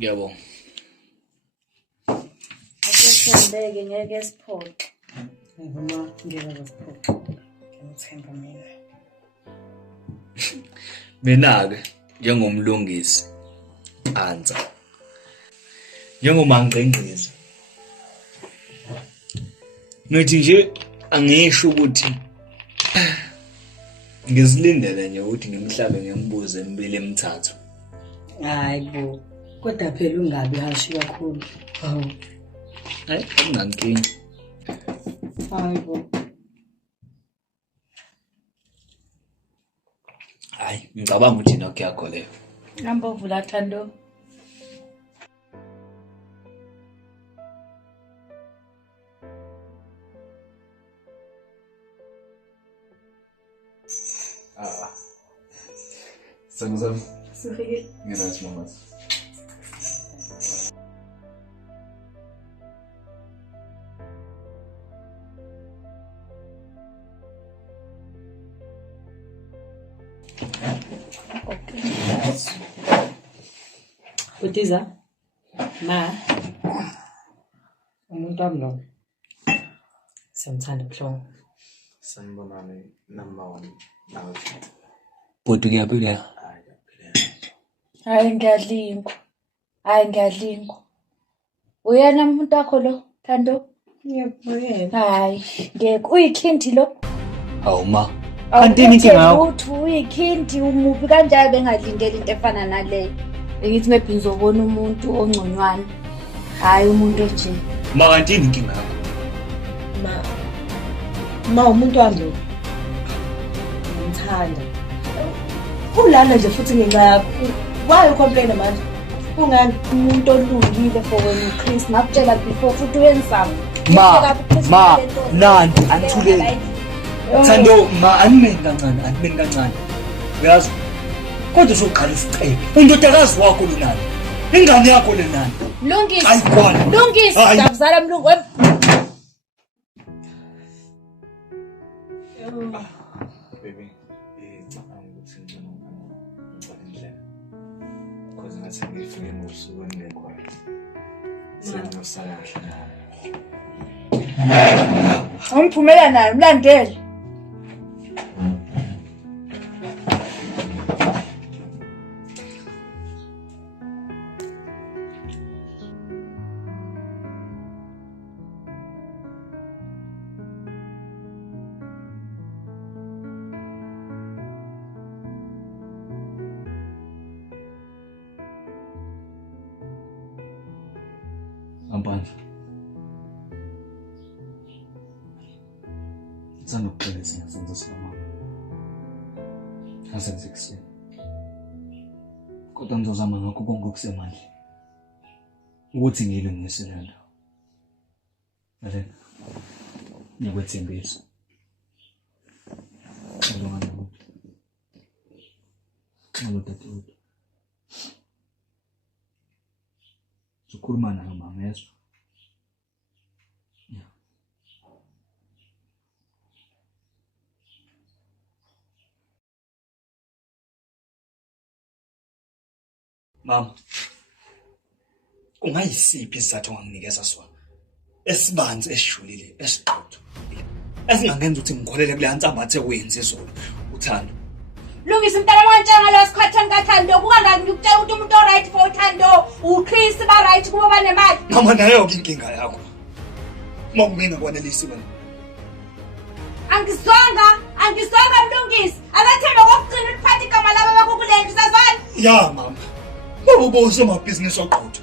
Ngiyabonga. Asesembeke ngeke siphoxe. Ngoma ngeke siphoxe. Ngithemba mina. Mina-ke njengomlungisi phansi. Njengomangqengqizi. Ngithi nje angisho ukuthi ngizilindele nje ukuthi ngimhlabe ngimbuze emibili emithathu. Hayi bo. Kodwa phela ungabi hashi kakhulu. Hawu. Hayi, akunankinga. Hayi bo. Hayi, ngicabanga ukuthi nokho yakho leyo. Hamba uvula Thando. Sanızım. Sufike. Yine açmamaz. Utiza. Ma. Umuntu wami lo. Samthanda ubuhlungu. Sanibonani number 1 nawe. Bhuti kuyaphila. Hayi ngiyadlingwa. Uyena umuntu wakho lo Thando? Ngiyabuyela. Hayi, ngeke uyikhindi lo. Hawu ma. Kanti inkinga yakho. Uthi uyikhindi umubi kanjalo bengadlindele into efana naleyo. Bengithi maybe ngizobona umuntu ongconywana. Hayi umuntu nje. Ma kanti inkinga yakho. Ma umuntu wami lo. Ngimthanda. Ulana nje futhi ngenxa yakho. Why complain manje? Ungani Umuntu olungile for wena uChris ngakutshela before futhi wenzama. Ma, nanti anithuleni. Thando, ma animeni kancane. Uyazi? Kodwa soqala isicebe. Undodakazi wakho lonani. Ingane yakho lenani. Mlungisi. Ayikwana. Mlungisi, ngiyakuzala mlungu. Baby, ngicabanga ukuthi ngicela indlela. Because ngathi ngifike ngosuku engekwayo. Sengiyosala kahle. Umphumela naye mlandele. Ampandla. Ngithanda ukuxolisa ngesenzo sami. Asenze kuseni. Kodwa ngizozama ngakho konke okusemandleni ukuthi ngiyilungise le nto. Manje ngiyakwethembisa. Ngizolunga ukuthi. Ngizodadewethu. Ukhuluma nayo mama yezwa. Mama. Kungayisiphi isizathu onganginikeza sona? Esibanzi esijulile, esiqotho. Esingangenza ukuthi ngikholele kule nsambathe wenze zona. Uthando. Lungisa umntana wancanga lo sikhathani kaThando kungangani ngikutshela ukuthi umuntu oright for uThando uChris ba right kuba banemali. Mama nayo inkinga yakho. Mawumina kwanelisi wena. Angisonga mlungisi. Akathemba kokugcina ukuphatha igama labo bakukule sazwana. Ya mama. Babo usomabhizinisi oqotho.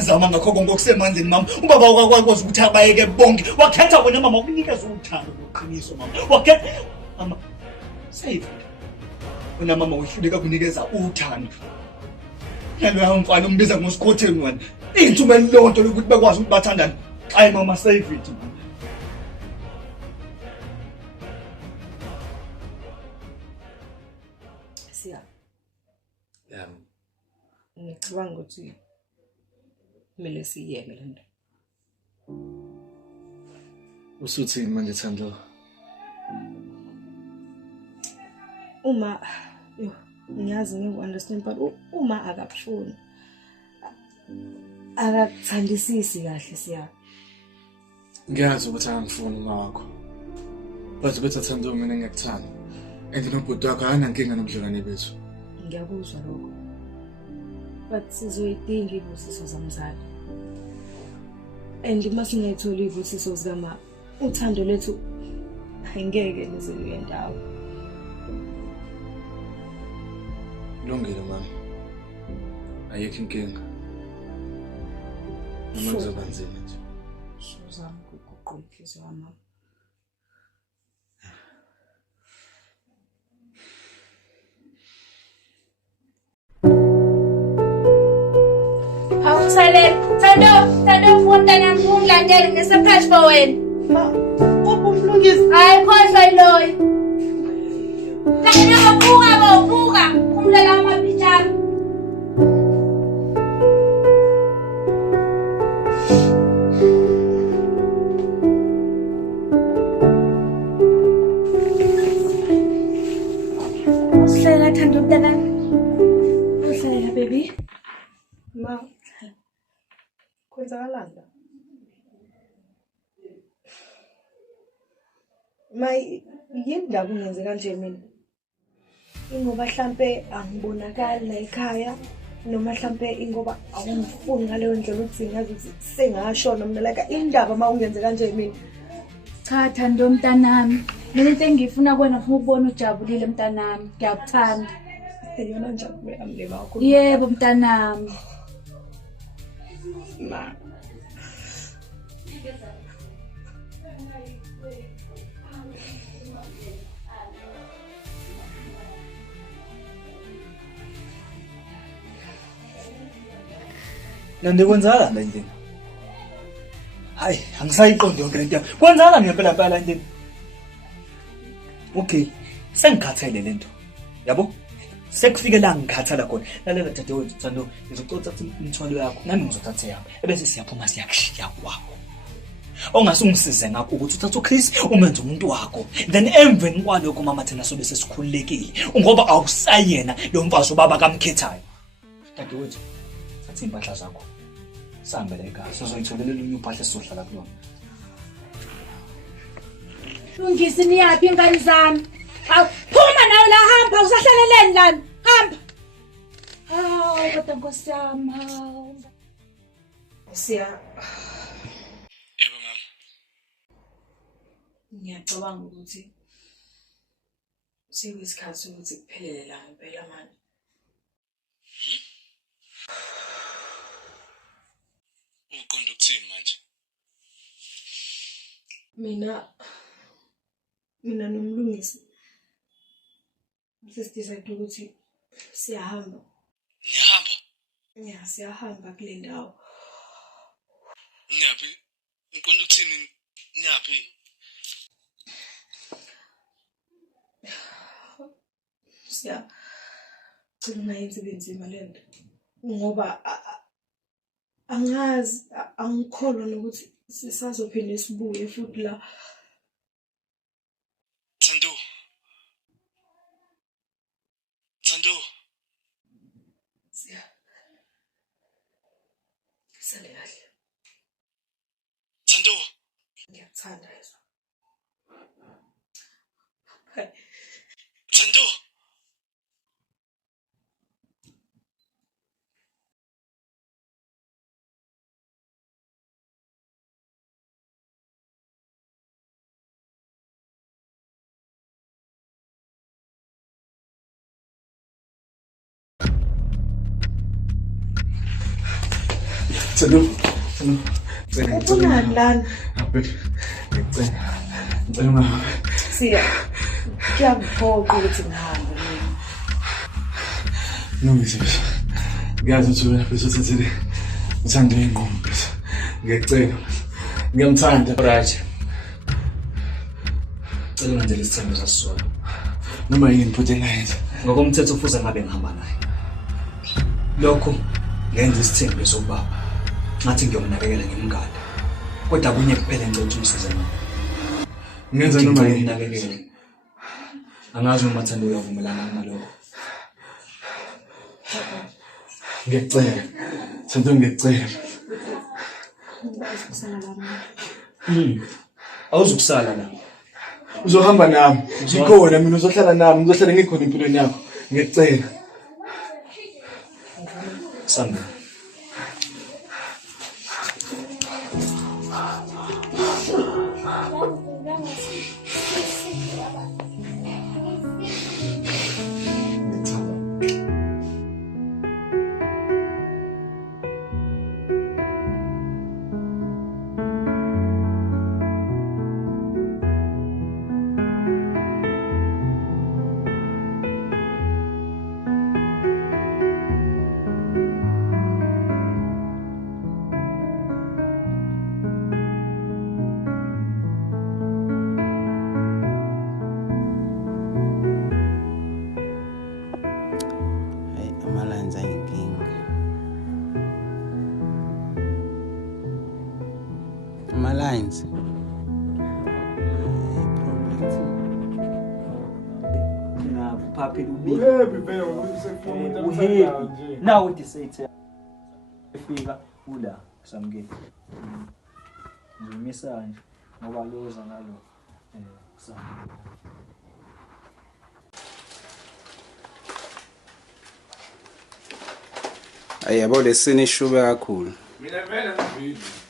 Zama ngakho konke okusemandleni mama. Ubaba wakwazi ukuthi abayeke bonke. Wakhetha wena mama ukunikeza uthando noqiniso mama. Wakhetha mama. Save. Wena mama uhluleka kunikeza uthando. Yalo mfana umbiza ngosikhotheni wena. Ithuba elilonto lokuthi bekwazi ukuthi bathandane. Hayi mama save it. siya. Ngicabanga ukuthi kumele siyeke le nto. Usuthini manje Thando? Uma ngiyazi ngiku-understand but uma akakufuni akakuthandisisi kahle siya. Ngiyazi ukuthi angifuni uma wakho. But bethi athanda mina ngiyakuthanda. And nobhuti wakho akanankinga nobudlelwane bethu. Ngiyakuzwa lokho. But sizoyidinga ibusiso zamzali. And masingayitholi ibusiso zikama uthando lethu angeke lize liye ndawo. Lungile mama. Ayikho inkinga. Noma kuzoba nzima nje. Suzama ukuguqula inhliziyo yami. Awusalele. Thando mfundana ngilandele ngesurprise for wena. Ma, ubumlungisi. Hayi khohlwa iloyi. Thando buka. Kumlela amapitshana. Uhlala Thando mntanami. Uhlala baby. Ma, kwenzakalani la? Ma, yini ndaba ungenze kanje mina? Ingoba mhlambe angibonakali la ekhaya noma mhlambe ingoba awungifuni ngaleyo ndlela ukuthi ngazi ukuthi sengashona mina like indaba mawungenze kanje mina. Cha Thando mntanami. Mina into engifuna kwena ufuna ukubona ujabulile mntanami. Ngiyakuthanda. Yona njalo yami le bakho. Yebo mntanami. Ma. Nande kwenzala la ndini. Hayi, angisayiqondi yonke lento. Kwenzala ngempela phela ndini. Okay, sengikhathele lento. Yabo? Sekufike la ngikhathala khona. Lalela dadewethu Thando, ngizocotha imithwalo yakho, nami ngizothatha yami. Ebese siyaphuma siyakushiya kwakho. Ongasungisize ngakho ukuthi uthathe uChris umenze umuntu wakho. Then emveni kwalokho mama thina sobe sesikhululekile. Ngoba awusayena lo mfazi ubaba kamkhethayo. Dadewethu, thatha impahla zakho. Sambe la ekhaya, sizoyitholela elinye uphahla esizohlala kulona. Lungisi niyaphi ingane zami? Hawu, phuma nawe la hamba usahlaleleni lana. Hamba. Hawu, kodwa Nkosi yami. Siya. Yebo mama. Ngiyacabanga ukuthi sekuyisikhathi sokuthi kuphelele la impela manje. Uqonda ukuthini manje? Mina nomlungisi sesicide ukuthi siyahamba. Ngiyahamba. Ya, siyahamba kule ndawo. Ngiyaphi? Uqonda ukuthini ngiyaphi? Siya. Cina yenze imali lento. Ngoba angazi angikholwa nokuthi sisazophinde sibuye futhi la. Thando. Siya. Sale kahle. Thando. Ngiyakuthanda yezwa. Thando. Ukunani lana? Ngicela mama. Siya. Ngiyakuphoqa ukuthi ngihambe mina. Nongise. Ngiyazi ukuthi wena bese uthathile uthanda ingqondo bese. Ngiyacela. Ngiyamthanda. Right. Cela ngenzele isithembu sasizona. Noma yini futhi engayenza. Ngokomthetho ufuze ngabe ngihamba naye. Lokho ngenza isithembu sobaba. Ngathi ngiyomnakekela ngimngane. Kodwa kunye kuphela ngicela umsize mina. Ngenza noma yini nakekela. Angazi uma Thando uyavumelana nalokho. Ngiyacela. Thandwa ngiyacela. Awuzukusala la. Uzohamba nami. Ngikhona mina uzohlala nami, ngizohlala ngikhona empilweni yakho. Ngiyacela. Sami. Ama-lines ayinkinga. Ama-lines. Phaphi uhepi nawe disate efika ula samke ngimisa nje ngoba loza ngalo sami. Ayi yabo lesini ishube kakhulu. Mina vele ngivile.